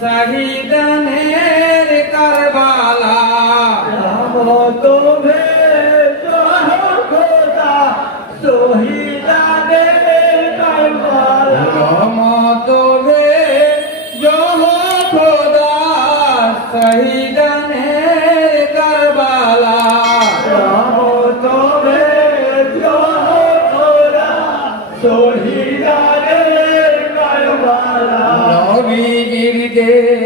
শহীদানের কারবালা। খোদা শহীদানের কারবালা। বে জহ খোদা শহীদানের Amén.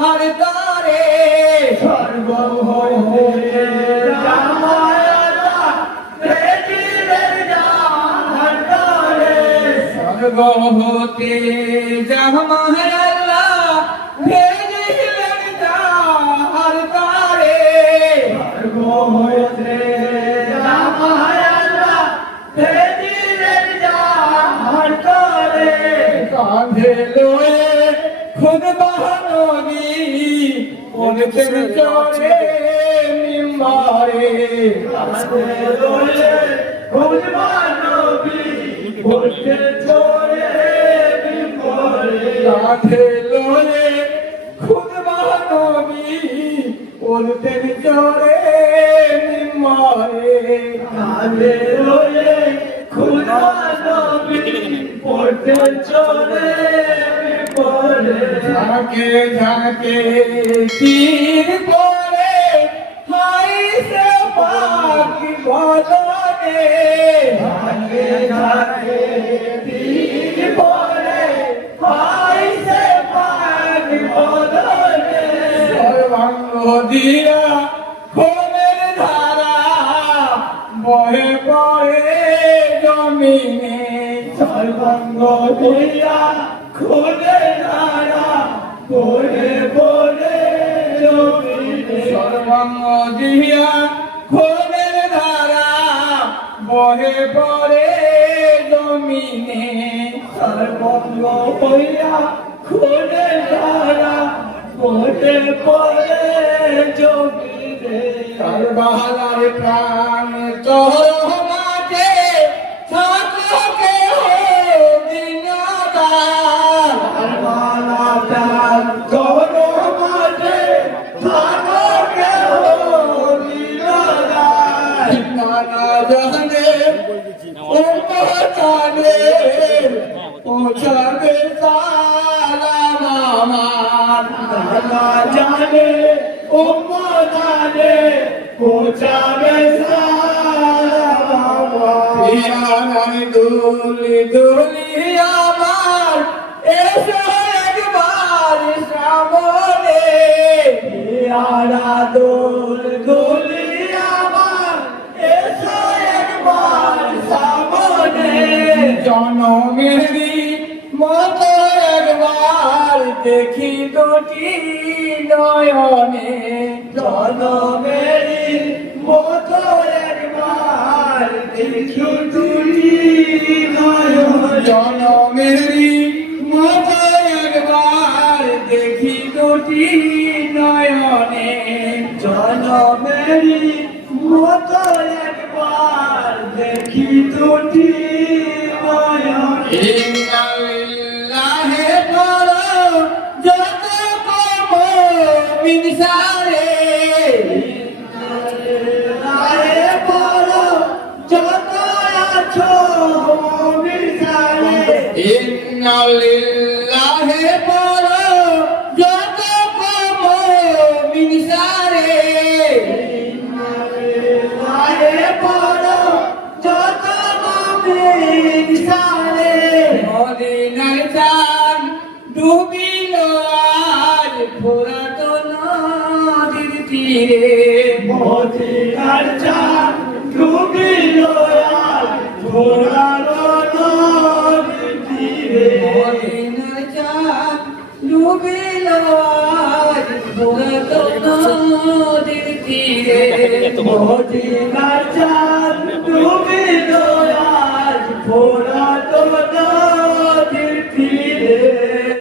যাহার তারে সর্ব জাহান্নারে স্বর্গ হতে জামায় আল্লাহ, ভেজিলেন যাহার তারে সর্ব হইতে জামায়ালা দেখিলেন জাহান্নারে কাঁধে লয়ে খুদ বাহানবী উনতের চরে মিম্বারে। কাছে রয়ে খুঁজবা নবী বসে চোরে বিপরে কাঁধে লয়ে খুদ বাহানবী উনতের চরে মিম্বারে। কালে রয়ে খুঁজবা নবী পড়তে চোরে বিপরে ঝাঁকে ঝাঁকে তীর পরে হাই সে পাখি বদনে। ঝাঁকে ঝাঁকে তীর পরে হাই সে পানি বদলে সর্বাঙ্গ দিয়া খোমের ধারা বহে বহে জমিনে। সর্বাঙ্গ দিয়া খুলে পড়ে পড়ে জমিনে সর্বাঙ্গ দিয়া খোমের ধারা বহে পরে জমিনে। সর্বঙ্গ হইয়া খুলে নারা পড়ে পড়ে জমিনে। কারবালার প্রাণ চর পৌঁছানে পৌঁছাবে সালাম আমার। জানে উম্ম জানে পৌঁছাবে সালাম পিয়ানার দুলি দুলি আমার এসো জনমেরি মতো একবার দেখি দুটি নয়নে। জনমেরি মতো একবার দেখি তুই নয়ন। জনমেরি মতো একবার দেখি দুটি নয়নে। জনমেরি মতো একবার দেখি দুটি Inna lillahi ডুবিল আজ ফোরাত নদীর তীরে। মদিনার চাঁদ ডুবিল আজ ঘোরালো নদীর তীরে। মদিনার চাঁদ ডুবিল আজ ফোরাত নদীর তীরে। মদিনার চাঁদ